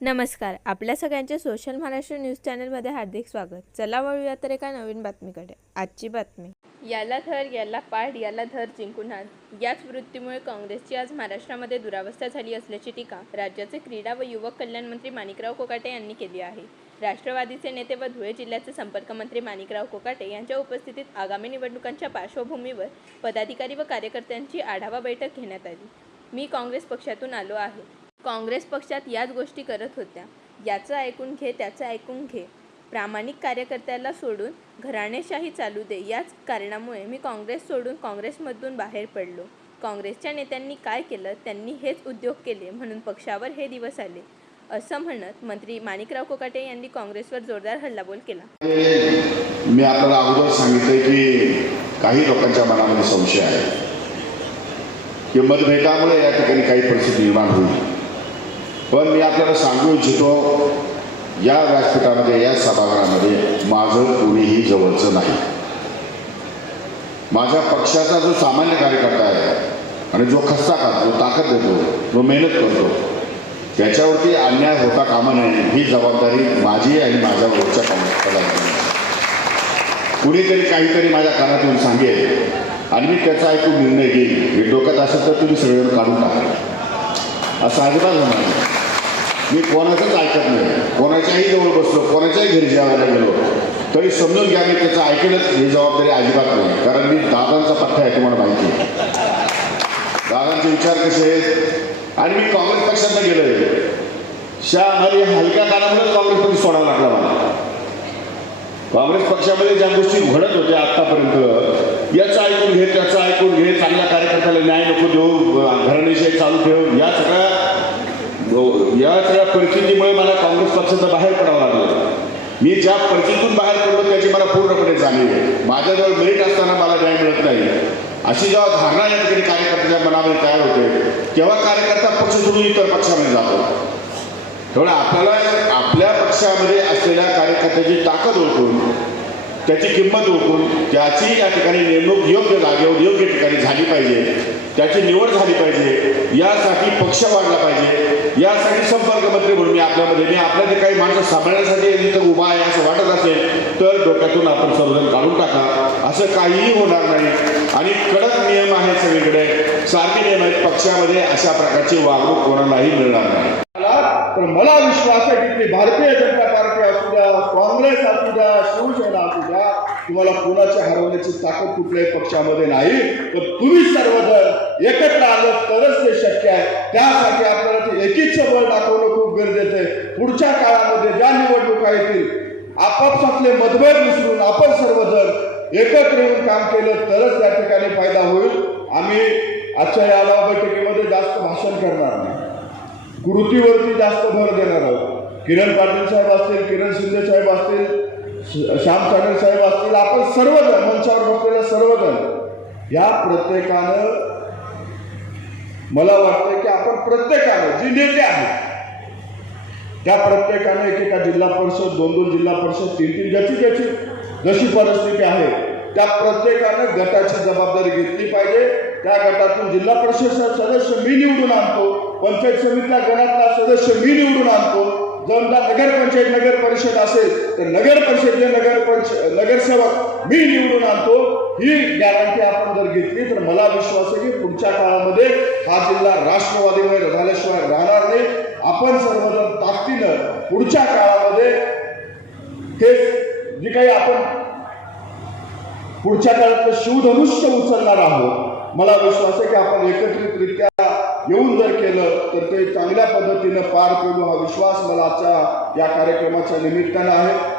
नमस्कार आपल्या सगळ्यांचे सोशल महाराष्ट्र न्यूज चॅनलमध्ये हार्दिक स्वागत. चला वळूया तर एका नवीन बातमीकडे. आजची बातमी. याला धर याला पाठ याला धर जिंकून हात याच वृत्तीमुळे काँग्रेसची आज महाराष्ट्रामध्ये दुरावस्था झाली असल्याची टीका राज्याचे क्रीडा व युवक कल्याण मंत्री माणिकराव कोकाटे यांनी केली आहे. राष्ट्रवादीचे नेते व धुळे जिल्ह्याचे संपर्कमंत्री माणिकराव कोकाटे यांच्या उपस्थितीत आगामी निवडणुकांच्या पार्श्वभूमीवर पदाधिकारी व कार्यकर्त्यांची आढावा बैठक घेण्यात आली. मी काँग्रेस पक्षातून आलो आहे. काँग्रेस पक्षात याच गोष्टी करत होत्या. याचं ऐकून घे त्याचं ऐकून घे. प्रामाणिक कार्यकर्त्याला सोडून घराणेशाही चालू दे. याच कारणामुळे मी काँग्रेस सोडून काँग्रेसमधून बाहेर पडलो. काँग्रेसच्या नेत्यांनी काय केलं? त्यांनी हेच उद्योग केले म्हणून पक्षावर हे दिवस आले. असं म्हणत मंत्री माणिकराव कोकाटे यांनी काँग्रेसवर जोरदार हल्लाबोल केला. मी आपल्याला अगोदर सांगितले की काही लोकांच्या मनामध्ये संशय आहे. की मतभेदामुळे या ठिकाणी काही परिस्थिती निर्माण होईल. पण मी आपल्याला सांगू इच्छितो या व्यासपीठामध्ये या सभागृहामध्ये माझं कोणीही जवळचं नाही. माझ्या पक्षाचा जो सामान्य कार्यकर्ता आहे आणि जो खस्ता खातो जो ताकद देतो जो मेहनत करतो त्याच्यावरती अन्याय होता कामा नये ही जबाबदारी माझी आणि माझ्या वरच्या पदाधिकाऱ्यांची. कुणीतरी काहीतरी माझ्या कानातून सांगेल आणि मी त्याचा ऐकून निर्णय घेईल हे डोक्यात असेल तर तुम्ही सगळेजण काढून टाका. असं अजिबात होणार नाही. मी कोणाचंच ऐकत नाही. कोणाच्याही जवळ बसलो कोणाच्याही घरी जेवायला गेलो तरी समजून घ्या मी त्याचं ऐकलंच ही जबाबदारी अजिबात नाही. कारण मी दादांचा पठ्ठा आहे तुम्हाला माहिती आहे. दादांचे विचार कसे आहेत? आणि मी काँग्रेस पक्षात गेलोय. शा आम्हाला हलक्या कानामुळेच काँग्रेस पक्ष सोडायला लागला मला. काँग्रेस पक्षामध्ये ज्या गोष्टी घडत होत्या आतापर्यंत याचं ऐकून घे त्याचं ऐकून घे चांगल्या कार्यकर्त्याला न्याय नको देऊ घराणेशाही चालू ठेव या सगळ्या हो. या सगळ्या परिस्थितीमुळे मला काँग्रेस पक्षाचं बाहेर पडावं लागलं. मी ज्या परिस्थितीतून बाहेर पडलो त्याची मला पूर्णपणे जाणीव आहे. माझ्याजवळ मेरिट असताना मला न्याय मिळत नाही. अशी जेव्हा धारणा या ठिकाणी कार्यकर्त्याच्या मनामध्ये तयार होते तेव्हा कार्यकर्ता पक्ष सोडून इतर पक्षामध्ये जातो. तेवढं आपल्याला आपल्या पक्षामध्ये असलेल्या कार्यकर्त्याची ताकद ओळखून त्याची किंमत ओळखून त्याची या ठिकाणी नेमणूक योग्य जागेवर योग्य ठिकाणी झाली पाहिजे. त्याची निवड झाली पाहिजे. यासाठी पक्ष वाढला पाहिजे. यासाठी संपर्क मंत्री म्हणून मी आपल्यामध्ये मी आपल्या जे काही माणसं सांभाळण्यासाठी जिथं उभा आहे असं वाटत असेल तर डोक्यातून आपण सर्वजण काढून टाका. असं काहीही होणार नाही. आणि कडक नियम आहेत सगळीकडे. सारखे नियम आहेत. पक्षामध्ये अशा प्रकारची वागणूक कोणालाही मिळणार नाही. तर मला विश्वास आहे की भारतीय जनता काँग्रेस असू द्या शिवसेना असू द्या तुम्हाला कोणाच्या हरवण्याची ताकद कुठल्याही पक्षामध्ये नाही. तर तुम्ही सर्वजण एकत्र आलं तरच ते शक्य आहे. त्यासाठी आपल्याला ते एकीच बळ दाखवणं खूप गरजेचं आहे. पुढच्या काळामध्ये ज्या निवडणुका येतील आपापसातले मतभेद विसरून आपण सर्वजण एकत्र येऊन काम केलं तरच त्या ठिकाणी फायदा होईल. आम्ही आजच्या या बैठकीमध्ये जास्त भाषण करणार नाही. कृतीवरती जास्त भर देणार आहोत. किरण पाटील साहेब असतील किरण शिंदे साहेब असतील श- श्याम सागर साहेब असतील आपण सर्वजण मंचावर बसलेले सर्वजण या प्रत्येकानं मला वाटतं की आपण प्रत्येकानं जी नेते आहेत त्या प्रत्येकानं एकेका जिल्हा परिषद दोन दोन जिल्हा परिषद तीन तीन ज्याची ज्याची जशी परिस्थिती आहे त्या प्रत्येकानं गटाची जबाबदारी घेतली पाहिजे. त्या गटातून जिल्हा परिषद सदस्य मी निवडून आणतो पंचायत समितीच्या गणातला सदस्य मी निवडून आणतो. जर नगर पंचायत नगर परिषद असेल तर नगर परिषदेचे नगर नगरसेवक मी निवडून आणतो. ही गॅरंटी आपण जर घेतली तर मला विश्वास आहे की पुढच्या काळामध्ये हा जिल्हा राष्ट्रवादीमुळे झाल्याशिवाय राहणार नाही. आपण सर्वजण ताकदीनं पुढच्या काळामध्ये ते जे काही आपण पुढच्या काळात शिवधनुष्य उचलणार आहोत मला विश्वास आहे की आपण एकत्रितरित्या येऊन जर केलं तर ते चांगल्या पद्धतीनं पार पडू हा विश्वास मला आजच्या या कार्यक्रमाच्या निमित्तानं आहे.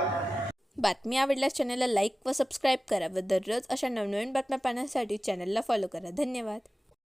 बातमी आवडल्यास चॅनलला लाईक व सबस्क्राईब करा व दररोज अशा नवनवीन बातम्या पाहण्यासाठी चॅनलला फॉलो करा. धन्यवाद.